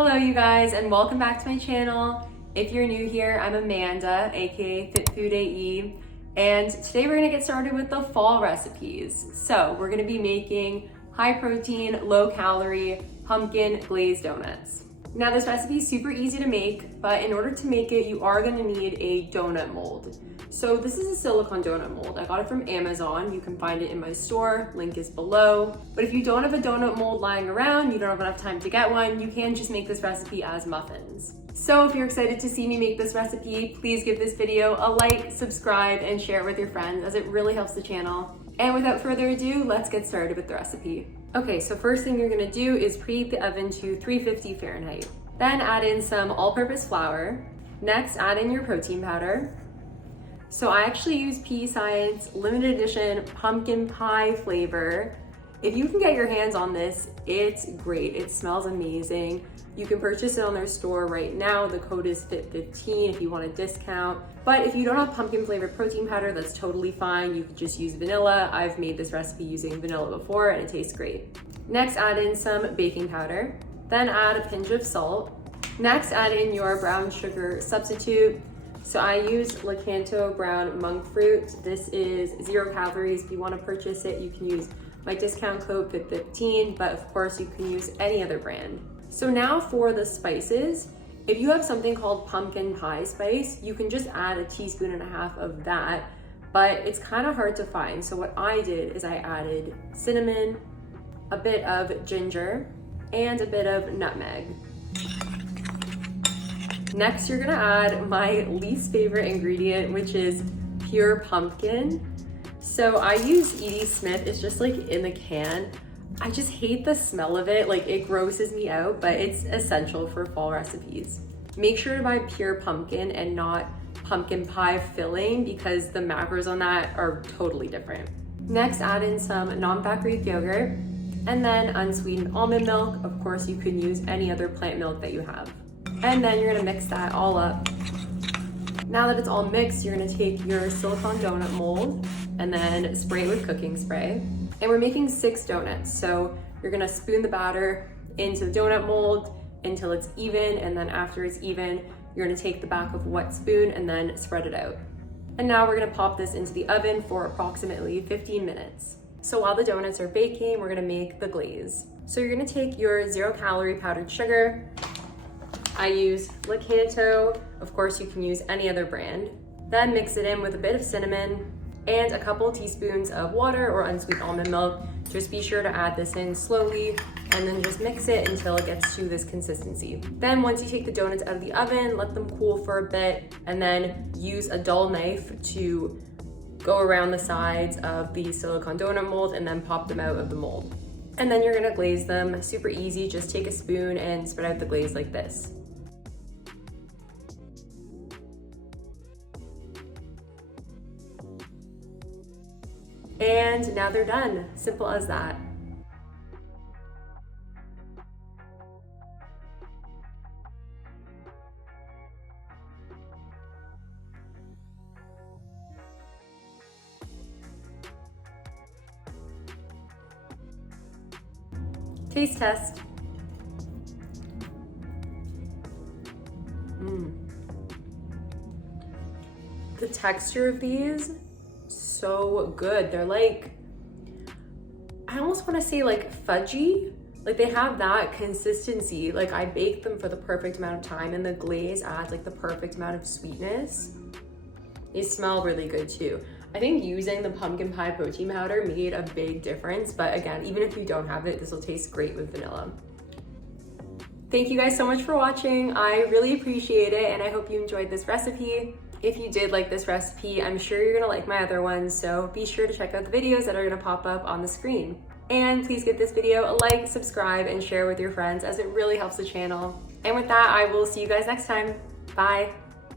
Hello you guys, and welcome back to my channel. If you're new here, I'm Amanda, aka Fit Food AE, and today we're gonna get started with the fall recipes. So we're gonna be making high protein, low calorie, pumpkin glazed donuts. Now this recipe is super easy to make, but in order to make it, you are gonna need a donut mold. So this is a silicone donut mold. I got it from Amazon. You can find it in my store, link is below. But if you don't have a donut mold lying around, you don't have enough time to get one, you can just make this recipe as muffins. So if you're excited to see me make this recipe, please give this video a like, subscribe, and share it with your friends as it really helps the channel. And without further ado, let's get started with the recipe. Okay, so first thing you're gonna do is preheat the oven to 350 Fahrenheit. Then add in some all-purpose flour. Next, add in your protein powder. So I actually use Pea Science limited edition pumpkin pie flavor. If you can get your hands on this, it's great. It smells amazing. You can purchase it on their store right now. The code is FIT15 if you want a discount. But if you don't have pumpkin flavored protein powder, that's totally fine. You could just use vanilla. I've made this recipe using vanilla before and it tastes great. Next, add in some baking powder. Then add a pinch of salt. Next, add in your brown sugar substitute. So I use Lakanto brown monk fruit. This is 0 calories. If you want to purchase it, you can use my discount code FIT15, but of course you can use any other brand. So now for the spices, if you have something called pumpkin pie spice, you can just add 1.5 teaspoons of that, but it's kind of hard to find. So what I did is I added cinnamon, a bit of ginger, and a bit of nutmeg. Next, you're gonna add my least favorite ingredient, which is pure pumpkin. So I use Edie Smith, it's just like in the can. I just hate the smell of it, like it grosses me out, but it's essential for fall recipes. Make sure to buy pure pumpkin and not pumpkin pie filling because the macros on that are totally different. Next, add in some non-fat Greek yogurt and then unsweetened almond milk. Of course, you can use any other plant milk that you have. And then you're gonna mix that all up. Now that it's all mixed, you're gonna take your silicone donut mold and then spray it with cooking spray. And we're making 6 donuts. So you're gonna spoon the batter into the donut mold until it's even. And then after it's even, you're gonna take the back of a wet spoon and then spread it out. And now we're gonna pop this into the oven for approximately 15 minutes. So while the donuts are baking, we're gonna make the glaze. So you're gonna take your 0 calorie powdered sugar. I use Lakanto, of course you can use any other brand. Then mix it in with a bit of cinnamon and a couple teaspoons of water or unsweetened almond milk. Just be sure to add this in slowly and then just mix it until it gets to this consistency. Then once you take the donuts out of the oven, let them cool for a bit and then use a dull knife to go around the sides of the silicone donut mold and then pop them out of the mold. And then you're gonna glaze them, super easy. Just take a spoon and spread out the glaze like this. And now they're done. Simple as that. Taste test. The texture of these, so good. They're like, I almost want to say like fudgy. Like they have that consistency. Like I baked them for the perfect amount of time and the glaze adds like the perfect amount of sweetness. They smell really good too. I think using the pumpkin pie protein powder made a big difference, but again, even if you don't have it, this will taste great with vanilla. Thank you guys so much for watching. I really appreciate it and I hope you enjoyed this recipe. If you did like this recipe, I'm sure you're gonna like my other ones, so be sure to check out the videos that are gonna pop up on the screen. And please give this video a like, subscribe, and share with your friends as it really helps the channel. And with that, I will see you guys next time. Bye.